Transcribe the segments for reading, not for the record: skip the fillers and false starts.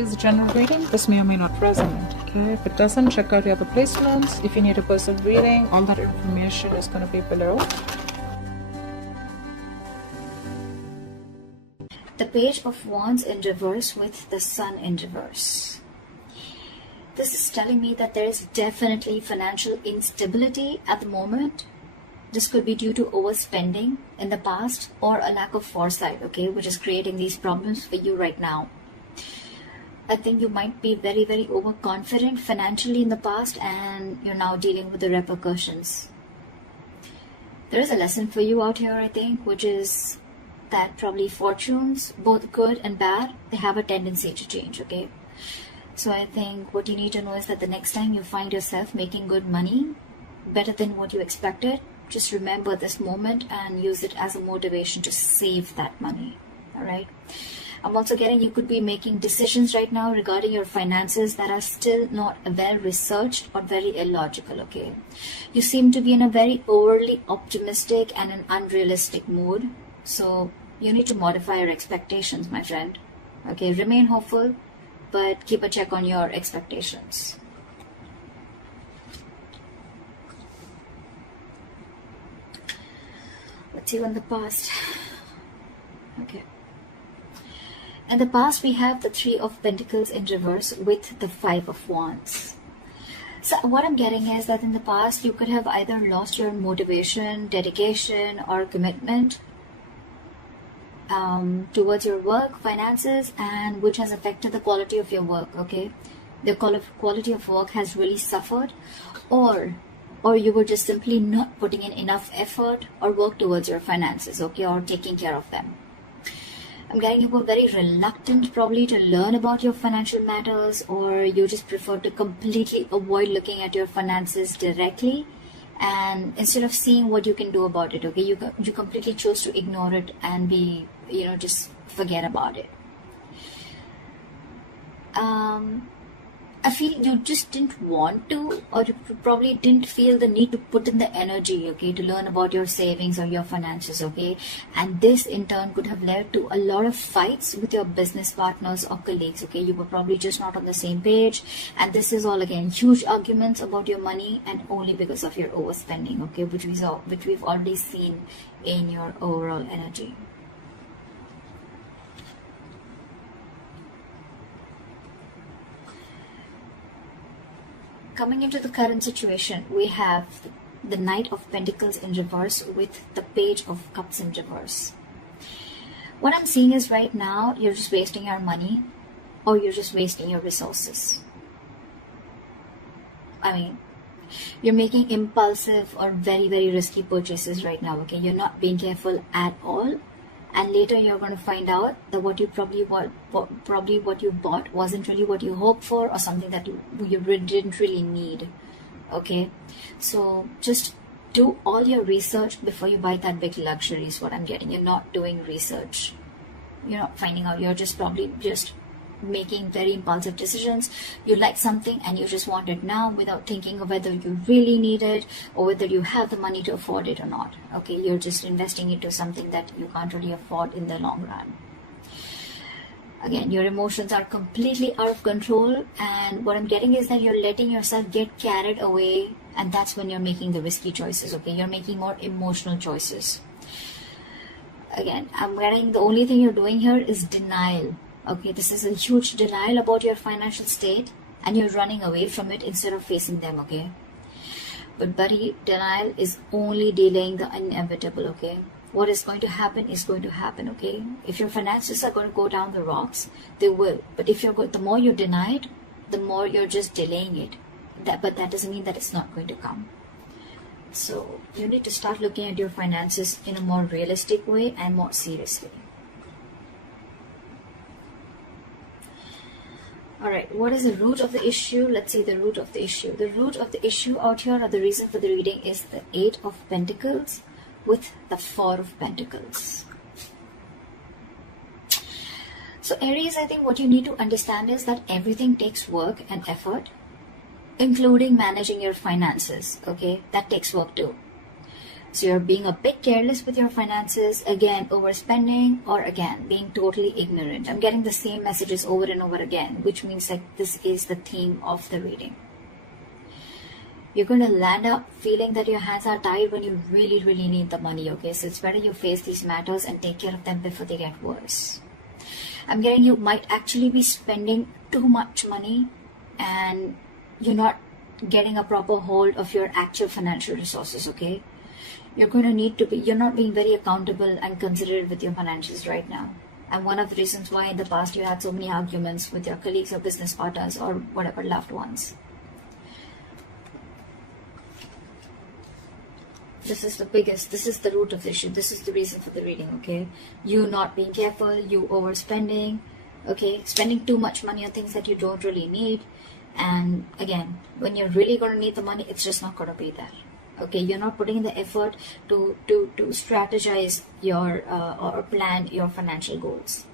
is a general reading. This may or may not resonate. Okay, if it doesn't, check out your other placements. If you need a personal reading, all that information is going to be below. The Page of Wands in reverse with the Sun in reverse. This is telling me that there is definitely financial instability at the moment. This could be due to overspending in the past or a lack of foresight, okay, which is creating these problems for you right now. I think you might be very, very overconfident financially in the past, and you're now dealing with the repercussions. There is a lesson for you out here, I think, which is that probably fortunes, both good and bad, they have a tendency to change, okay? So I think what you need to know is that the next time you find yourself making good money, better than what you expected, just remember this moment and use it as a motivation to save that money, all right? I'm also getting you could be making decisions right now regarding your finances that are still not well researched or very illogical, okay? You seem to be in a very overly optimistic and an unrealistic mood, so you need to modify your expectations, my friend, okay? Remain hopeful, but keep a check on your expectations. Let's see on the past. Okay. In the past, we have the Three of Pentacles in reverse with the Five of Wands. So what I'm getting is that in the past, you could have either lost your motivation, dedication, or commitment towards your work, finances, and which has affected the quality of your work, okay? The quality of work has really suffered, or you were just simply not putting in enough effort or work towards your finances, okay, or taking care of them. I'm getting you were very reluctant probably to learn about your financial matters, or you just prefer to completely avoid looking at your finances directly, and instead of seeing what you can do about it, okay, you completely chose to ignore it and be, you know, just forget about it. I feel you just didn't want to, or you probably didn't feel the need to put in the energy, okay, to learn about your savings or your finances, okay? And this in turn could have led to a lot of fights with your business partners or colleagues, okay? You were probably just not on the same page, and this is all again huge arguments about your money, and only because of your overspending, okay, which we've already seen in your overall energy. Coming into the current situation, we have the Knight of Pentacles in reverse with the Page of Cups in reverse. What I'm seeing is right now, you're just wasting your money, or you're just wasting your resources. I mean, you're making impulsive or very, very risky purchases right now, okay? You're not being careful at all. And later you're going to find out that what you what you bought wasn't really what you hoped for, or something that you didn't really need, okay? So just do all your research before you buy that big luxury is what I'm getting. You're not doing research. You're not finding out. You're just probably just making very impulsive decisions. You like something and you just want it now without thinking of whether you really need it or whether you have the money to afford it or not, okay? You're just investing into something that you can't really afford in the long run. Again, your emotions are completely out of control, and what I'm getting is that you're letting yourself get carried away, and that's when you're making the risky choices, okay? You're making more emotional choices. Again, I'm getting the only thing you're doing here is denial. Okay, this is a huge denial about your financial state, and you're running away from it instead of facing them, okay? But buddy, denial is only delaying the inevitable, okay? What is going to happen is going to happen, okay? If your finances are going to go down the rocks, they will. But if the more you deny it, the more you're just delaying it. But that doesn't mean that it's not going to come. So you need to start looking at your finances in a more realistic way and more seriously. Alright, what is the root of the issue? Let's see the root of the issue. The root of the issue out here, or the reason for the reading, is the Eight of Pentacles with the Four of Pentacles. So Aries, I think what you need to understand is that everything takes work and effort, including managing your finances, okay? That takes work too. So you're being a bit careless with your finances, again overspending, or again being totally ignorant. I'm getting the same messages over and over again, which means like this is the theme of the reading. You're going to land up feeling that your hands are tied when you really, really need the money, okay? So it's better you face these matters and take care of them before they get worse. I'm getting you might actually be spending too much money and you're not getting a proper hold of your actual financial resources, okay? You're going to need to be, you're not being very accountable and considerate with your financials right now. And one of the reasons why in the past you had so many arguments with your colleagues or business partners or whatever loved ones. This is the biggest, this is the root of the issue. This is the reason for the reading, okay? You not being careful, you overspending, okay? Spending too much money on things that you don't really need. And again, when you're really going to need the money, it's just not going to be there. Okay, you're not putting in the effort to strategize your or plan your financial goals.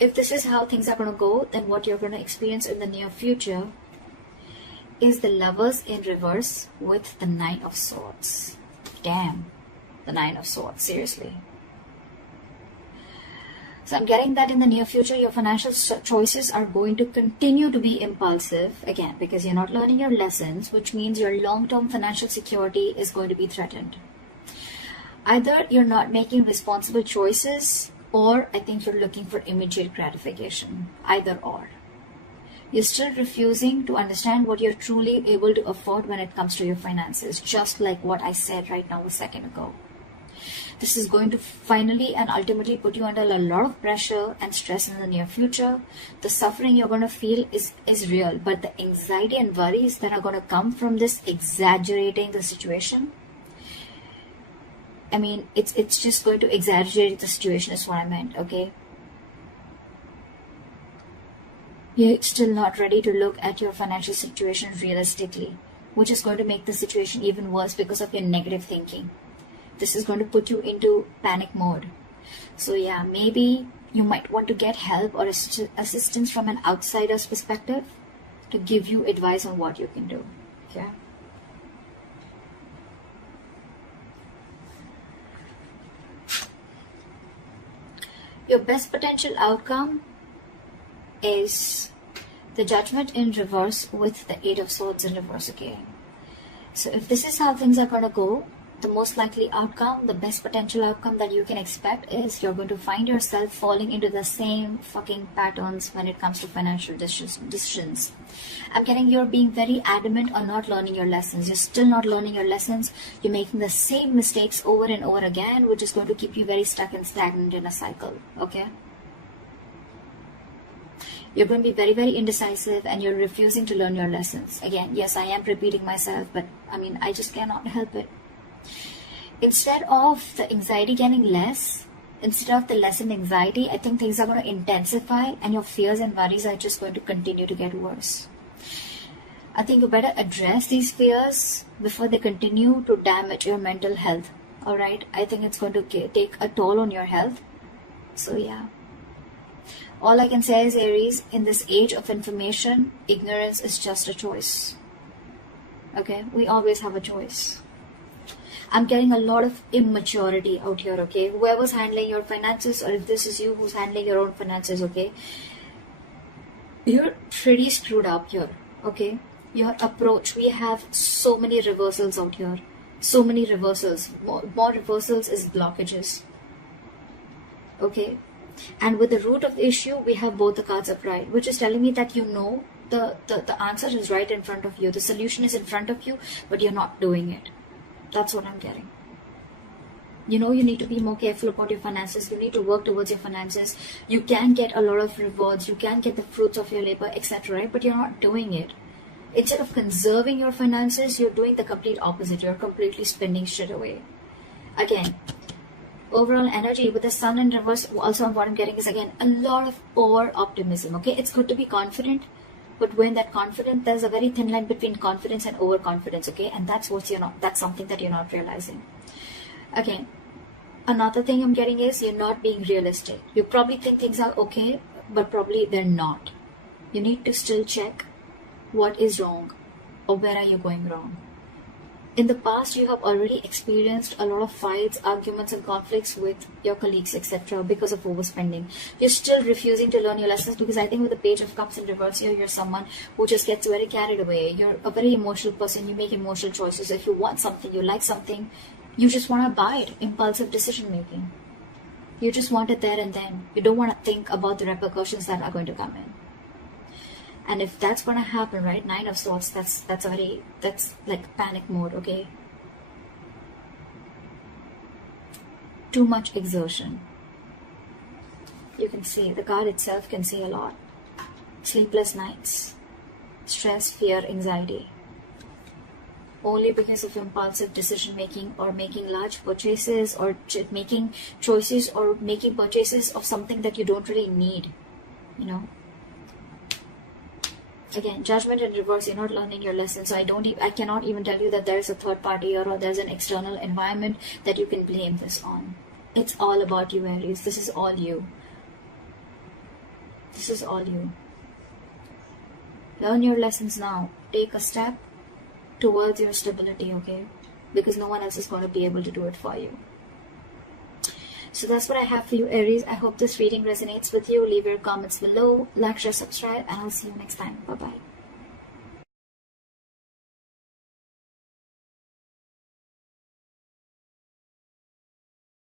If this is how things are going to go, then what you're going to experience in the near future is the Lovers in reverse with the Nine of Swords. Damn, the Nine of Swords, seriously. So I'm getting that in the near future, your financial choices are going to continue to be impulsive, again, because you're not learning your lessons, which means your long-term financial security is going to be threatened. Either you're not making responsible choices, or I think you're looking for immediate gratification. Either or. You're still refusing to understand what you're truly able to afford when it comes to your finances, just like what I said right now a second ago. This is going to finally and ultimately put you under a lot of pressure and stress in the near future. The suffering you're going to feel is real, but the anxiety and worries that are going to come from this exaggerating the situation, I mean, it's just going to exaggerate the situation is what I meant, okay? You're still not ready to look at your financial situation realistically, which is going to make the situation even worse because of your negative thinking. This is going to put you into panic mode. So yeah, maybe you might want to get help or assistance from an outsider's perspective to give you advice on what you can do. Okay? Your best potential outcome is the Judgment in reverse with the Eight of Swords in reverse again. So if this is how things are going to go, the most likely outcome, the best potential outcome that you can expect is you're going to find yourself falling into the same fucking patterns when it comes to financial decisions. I'm getting you're being very adamant on not learning your lessons. You're still not learning your lessons. You're making the same mistakes over and over again, which is going to keep you very stuck and stagnant in a cycle. Okay? You're going to be very, very indecisive and you're refusing to learn your lessons. Again, yes, I am repeating myself, but I mean, I just cannot help it. Instead of the anxiety getting less, instead of the lessened anxiety, I think things are going to intensify and your fears and worries are just going to continue to get worse. I think you better address these fears before they continue to damage your mental health. Alright? I think it's going to take a toll on your health. So yeah. All I can say is, Aries, in this age of information, ignorance is just a choice. Okay? We always have a choice. I'm getting a lot of immaturity out here, okay? Whoever's handling your finances, or if this is you who's handling your own finances, okay? You're pretty screwed up here, okay? Your approach, we have so many reversals out here. So many reversals. More reversals is blockages. Okay? And with the root of the issue, we have both the cards upright, which is telling me that you know the answer is right in front of you. The solution is in front of you, but you're not doing it. That's what I'm getting. You know you need to be more careful about your finances. You need to work towards your finances. You can get a lot of rewards. You can get the fruits of your labor, etc. Right? But you're not doing it. Instead of conserving your finances, you're doing the complete opposite. You're completely spending shit away. Again, overall energy with the Sun in reverse, also what I'm getting is, again, a lot of over-optimism. Okay, it's good to be confident. But when that confidence, there's a very thin line between confidence and overconfidence, okay? And that's what you're not, that's something that you're not realizing. Again, another thing I'm getting is you're not being realistic. You probably think things are okay, but probably they're not. You need to still check what is wrong or where are you going wrong. In the past, you have already experienced a lot of fights, arguments, and conflicts with your colleagues, etc. because of overspending. You're still refusing to learn your lessons because I think with the Page of Cups in reverse here, you're someone who just gets very carried away. You're a very emotional person. You make emotional choices. If you want something, you like something, you just want to buy it. Impulsive decision making. You just want it there and then. You don't want to think about the repercussions that are going to come in. And if that's going to happen, right, Nine of Swords, that's like panic mode, okay? Too much exertion. You can see, the card itself can say a lot. Sleepless nights, stress, fear, anxiety. Only because of impulsive decision making or making large purchases or making choices or making purchases of something that you don't really need, you know? Again, judgment in reverse, you're not learning your lesson. So I cannot even tell you that there's a third party here or there's an external environment that you can blame this on. It's all about you, Aries. This is all you. This is all you. Learn your lessons now. Take a step towards your stability, okay? Because no one else is going to be able to do it for you. So that's what I have for you, Aries. I hope this reading resonates with you. Leave your comments below, like, share, subscribe, and I'll see you next time. Bye-bye.